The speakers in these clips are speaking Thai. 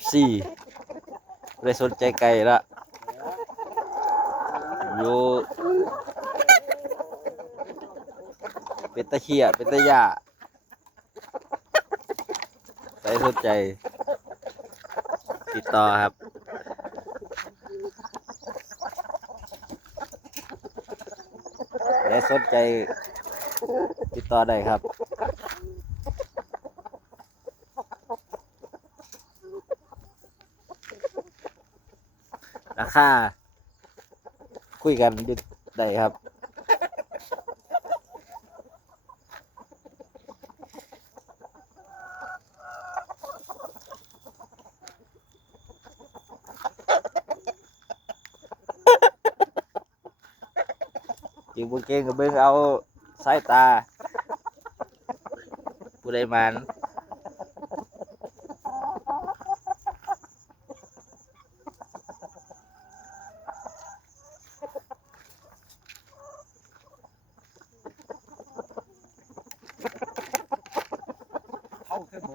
FC เลยสนใจไก่ละอยู่เป็นตะเคียเป็นตะยาใครสนใจติดต่อครับและสนใจติดต่อได้ครับราคาคุยกันได้ครับจริงบุเก่งกับเบิ่งเอาสายตาผู้ใดมันเข้าเทอร์โบ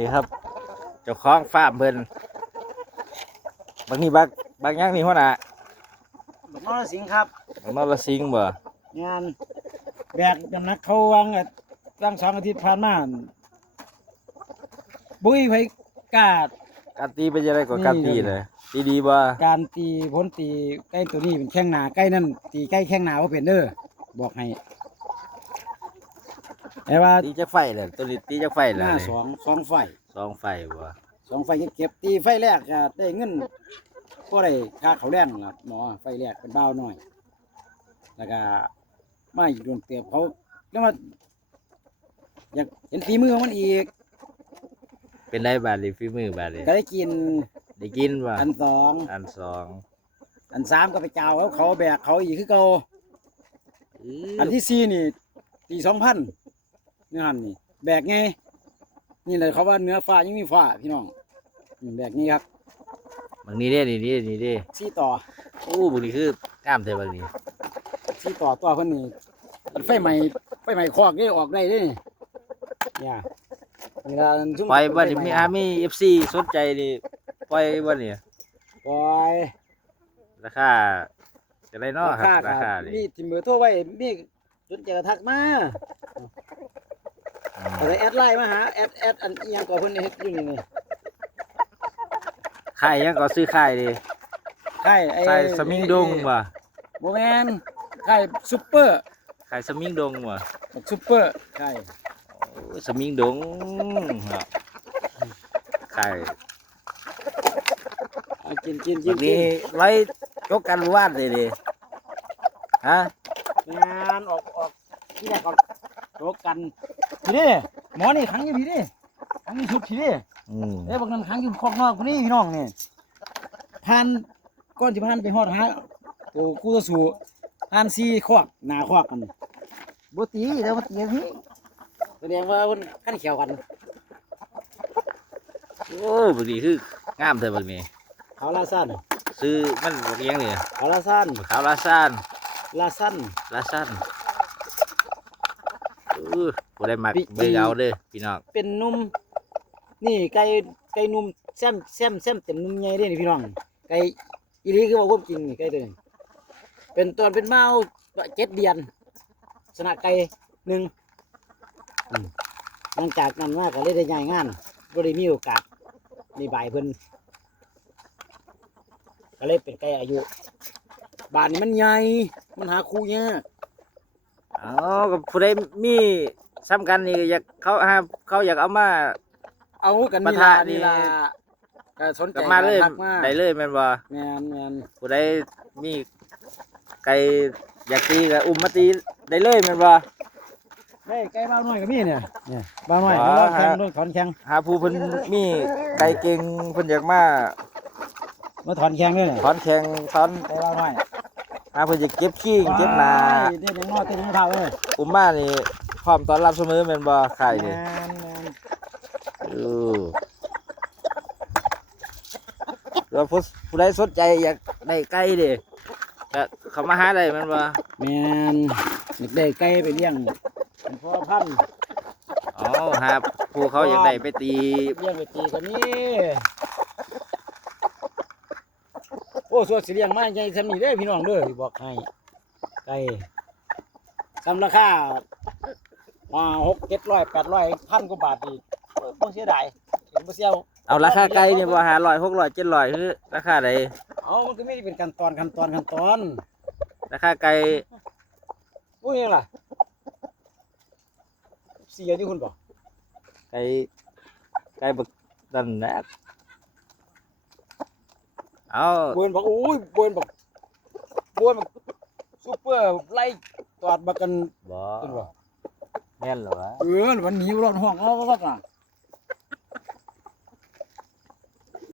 นี่ครับเจ้าของฟาร์มเพิ่นบางนี่บางอย่างนี่หัวหน้า บักนรสิงห์ครับ บางนรสิงห์บ่ งานแบกน้ำหนักเขาวาง2 อาทิตย์ผ่านมาบุ้ยไผกล้า การตีเป็นยังไงกว่าการตีเลยตีดีบ่ การตีพ้นตีไก่ตัวนี้เป็นแข้งหนาไก่นั่นตีไก่แข้งหนาว่าเป็นเด้อบอกให้แต่ว่า ตีจะไฟเลยตัวนี้ตีจะไฟเล ห ย น้าสองไฟ สองไฟบ่ 2 ไฟเก็บตีไฟแรกก็ได้เงินก็ได้ค่าเขาวแรงครับหมอไฟแรกเป็นบ้าวน้อยแล้วก็มาอีกโดนเตียบเขาแล้วมาอยากเห็นฝีมือของมันอีก เป็นได้บาดเลยฝีมือบาดเลย ก็ได้กิน ได้กินบ่ อันสอง อันสอง อันสามก็ไปเจ้าเขาแบกเขาอีกคือเก่า อื้ อันที่สี่นี่ตี2,000เนื้อหันนี่แบกไงนี่เลยเขาว่าเนื้อฟ้ายังมีฟ้าพี่น้องแบกนี่ครับ บางนี้เด้นี่เด้ สี่ต่อ โอ้บางนี้คือกล้ามแต่บางนี้ สี่ต่อตัวคนนี้ไฟใหม่คอกได้ออกได้เด้นี่เนี่ยเวลาซุ่ม ปล่อยบ่นี่มี FC สนใจนี่ปล่อยบ่นี่ ปล่อย ราคาจะได้เนาะครับราคา มี นี่ ทิมเบอร์โทรไว้มีสนใจก็ทักมาอะไรแอดไลน์มาหาแอดอันอีหยังก่อเพิ่นเฮ็ดอยู่นี่ ค่ายยังก็ซื้อค่ายดิ ค่ายไอ้ ค่ายสมิงดงบ่ บ่แม่นค่ายซุปเปอร์ ค่ายสมิงดงบ่ ซุปเปอร์ค่าย โอ้สมิงดงครับค่าย เอากิน แบบนี้ไว้ยกกันวาดเลยดิฮะ งานออกที่แรกก็โรกกันทีนี้หมอนี่ขังอยู่พี่ดิขังอยู่ชุดทีนี้ อืม บางนั้นขังอยู่คอกนอกคนนี้พี่น้องนี่ผ่านก้อนที่ผ่านไปฮอดหาตัวกูตัวสู่ผ่าน4คอกหน้าคอกกันบ่ตีแล้วมาตีพี่แสดงว่าเพิ่นคันเขียวกัน โอ้บางทีคืองามแต่บางนี้ เขาลาซัน ซื้อมันเลี้ยงนี่ เขาลาซัน ขาวลาซาน ลาซัน ลาซานผู้ได้มักเบิ่งเอาเด้อพี่น้อง เป็นนุ่มนี่ไก่นุ่มแซมเต็มนุ่มใหญ่เด้นี่พี่น้องไก่อีหลีคือว่าผมกินนี่ไก่ตัวนี้เป็นตอนเป็นเมา7 เดือนชนะไก่1หลังจากนั้นมาก็เลยได้ย้ายงานบ่ได้มีโอกาสในบ่ายเพิ่นก็เลยเป็นไก่อายุบ้านนี้มันใหญ่มันหาคู่ยาก อ๋อกับผู้ใดมีซ้ำกันนี่อยากเขาอยากเอามา เอากัน ปะ นี่ ทะ ล่ะ นี่ นี่ล่ะก็สนใจ ก็มาเลย ทักมา ได้เลยแม่นบ่ แม่น ผู้ใดมีไก่อยากตีก็อุ้มมาตีได้เลยแม่นบ่ เฮ้ยไก่บ้าวน้อยก็มีเนี่ยบ้าวน้อย อ๋อ เขาลองแข่ง ฮะ ด้วยถอนแข่ง หาผู้เพิ่นมีไก่เก่งเพิ่นอยากมา มาถอนแข่งด้วยเนี่ย ถอนแข่งถอน ไก่บ้าวน้อย หาเพิ่นจะเก็บขี้เก็บหนา ว้ยเด็ดยังนอเด็ดยังเท่าเลย อุ้มมานี่พร้อมต้อนรับเสมอแม่นบ่ไข่นี่ แม่น เออแล้วผู้ใดสนใจอยากได้ไก่ดิก็เข้ามาหาได้แม่นบ่ แม่นอยากได้ไก่ไปเลี้ยงเป็นพ่อพันธุ์ อ๋อหาผู้เขาอยากได้ไปตี เลี้ยงไปตีกันนี่โอ้ส่วนสิเลี้ยงมาใหญ่สำนี่เด้อพี่น้องเด้อบอกให้ไก่ซ้ำราคาว่า600 700 800พันกว่าบาทอีกบ่เสียดายเห็นบ่เสียว เอาราคาไก่นี่บ่500 600 700คือราคาใด เอามันก็มีเป็นขั้นตอน ราคาไก่ อุ้ยยังล่ะเสียที่คุณบอก ไก่ไก่บักนั่นนะเอา บวนบอกอุ้ยบวนบอกซูเปอร์ไล่ตอดบักกัน บ่ เป็นบ่ แม่นเหรอวะ มันหนีรอดห้องเอาก็ว่า